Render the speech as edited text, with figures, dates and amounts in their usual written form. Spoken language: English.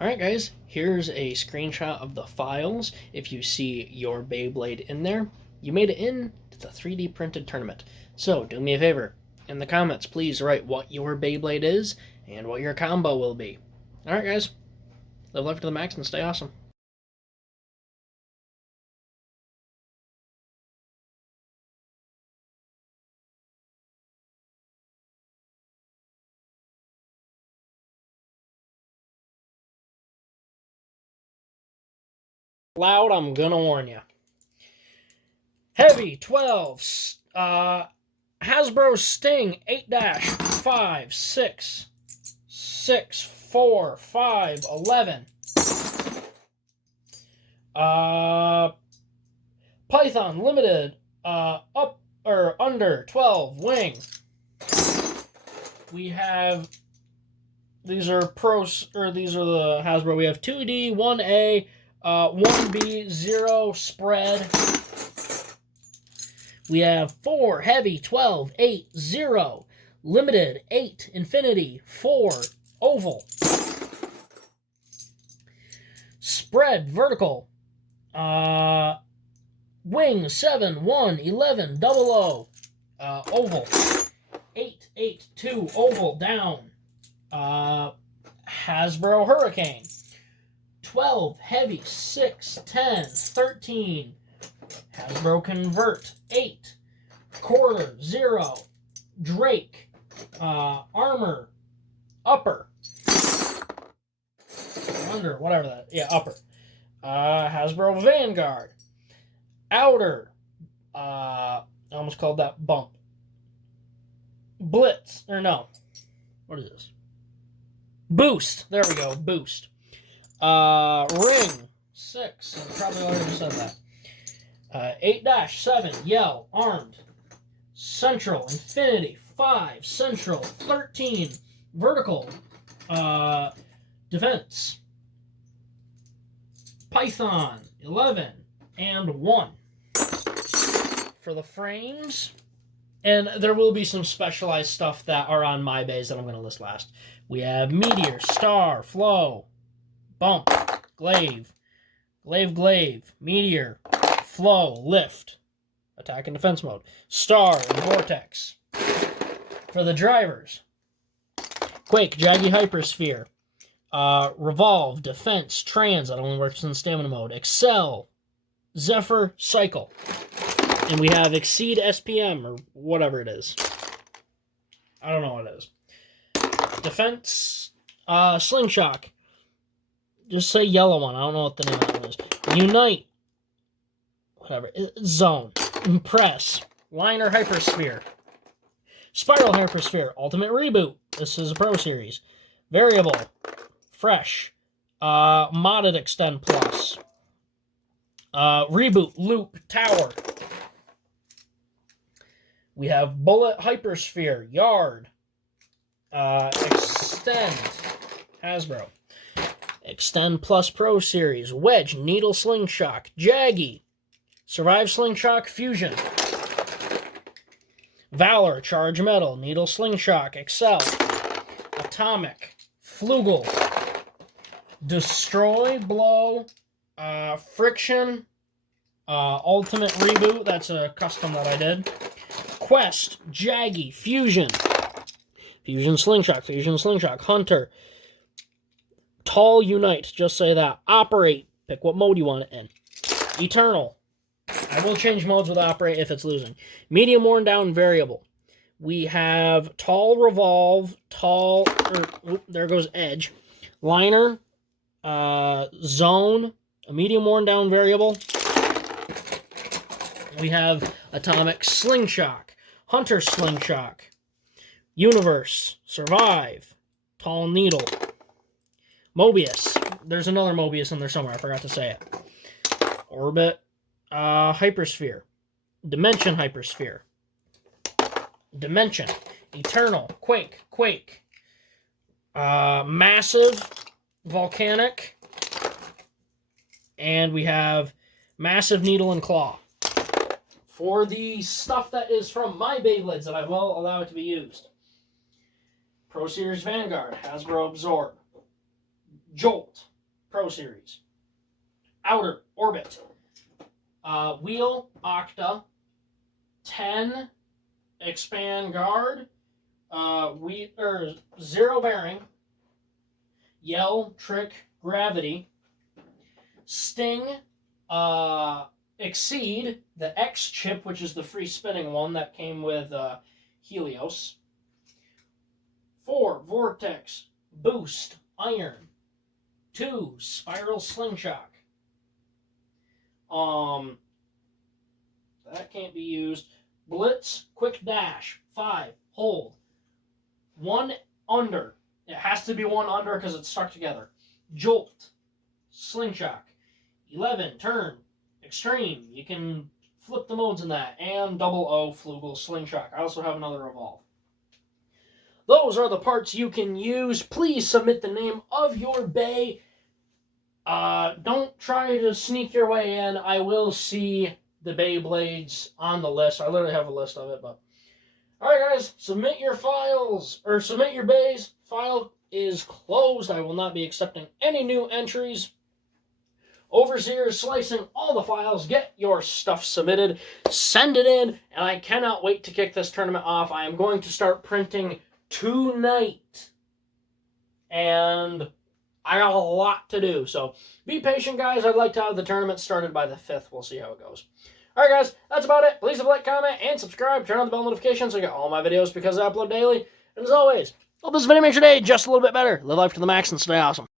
Alright guys, here's a screenshot of the files. If you see your Beyblade in there, you made it in to the 3D printed tournament. So do me a favor, in the comments please write what your Beyblade is and what your combo will be. Alright guys, live life to the max and stay awesome. Loud, I'm gonna warn you. Heavy 12, Hasbro Sting 8-5, 6, 6, 4, 5, 11. Python Limited, up or under 12 wing. We have, these are pros, or these are the Hasbro. We have 2D, 1A, 1B, 0 spread. We have 4 heavy, 12, 8, 0, limited, 8, infinity, 4, oval. Spread, vertical, wing, 7, 1, 11, 00, oval. 8, 8, 2, oval, down. Hasbro Hurricane. 12, heavy, 6, 10, 13. Hasbro Convert, 8. Quarter, 0. Drake. Armor. Upper. Under, whatever that. Yeah, upper. Hasbro Vanguard. Outer. I almost called that bump. Blitz. Or no. What is this? Boost. There we go. Boost. Ring. 6. I probably already said that. 8-7, yell, armed. Central, infinity, 5, central, 13, vertical, defense. Python, 11, and 1. For the frames, and there will be some specialized stuff that are on my base that I'm going to list last. We have Meteor, Star, Flow, Bump, Glaive, Glaive, Meteor, Flow, Lift, Attack and Defense Mode, Star, and Vortex. For the drivers, Quake, Jaggy Hypersphere, Revolve, Defense, Trans, that only works in Stamina Mode, Excel, Zephyr, Cycle. And we have Exceed SPM, or whatever it is. I don't know what it is. Defense, Slingshock. Just say yellow one, I don't know what the name of it is. Unite, whatever, Zone, Impress, Liner Hypersphere, Spiral Hypersphere, Ultimate Reboot, this is a Pro Series, Variable, Fresh, Modded Extend Plus, Reboot, Loop, Tower. We have Bullet Hypersphere, Yard, Extend, Hasbro, Extend Plus Pro Series, Wedge, Needle Slingshot, Jaggy, Survive Slingshot, Fusion, Valor, Charge Metal, Needle Slingshot, Excel, Atomic, Flugel, Destroy, Blow, Friction, Ultimate Reboot, that's a custom that I did, Quest, Jaggy, Fusion, Fusion Slingshot, Hunter, Tall Unite, just say that, Operate, pick what mode you want it in, Eternal, I will change modes with Operate if it's losing. Medium Worn Down, Variable. We have Tall Revolve, there goes Edge. Liner, Zone, a Medium Worn Down Variable. We have Atomic Slingshot, Hunter Slingshot, Universe, Survive, Tall Needle, Mobius. There's another Mobius in there somewhere, I forgot to say it. Orbit, Hypersphere, Dimension Hypersphere, Dimension, Eternal, Quake, Massive, Volcanic, and we have Massive Needle and Claw. For the stuff that is from my Beyblades that I will allow it to be used, Pro Series Vanguard, Hasbro Absorb, Jolt, Pro Series. Outer Orbit. Wheel Octa. 10 Expand Guard. Zero Bearing. Yell Trick Gravity. Sting. Exceed, the X chip, which is the free spinning one that came with Helios. 4 Vortex. Boost. Iron. 2 Spiral Slingshot. That can't be used. Blitz, Quick Dash. 5 Hold. 1 Under. It has to be 1 under because it's stuck together. Jolt. Slingshot. 11 Turn. Extreme. You can flip the modes in that. And double O Flugel Slingshot. I also have another Evolve. Those are the parts you can use. Please submit the name of your bay. Don't try to sneak your way in. I will see the Beyblades on the list. I literally have a list of it, but alright guys, submit your files, or submit your bays. File is closed. I will not be accepting any new entries. Overseer is slicing all the files. Get your stuff submitted. Send it in, and I cannot wait to kick this tournament off. I am going to start printing tonight. And I got a lot to do, so be patient, guys. I'd like to have the tournament started by the 5th. We'll see how it goes. Alright, guys, that's about it. Please leave a like, comment, and subscribe. Turn on the bell notifications so you get all my videos because I upload daily. And as always, hope this video makes your day just a little bit better. Live life to the max and stay awesome.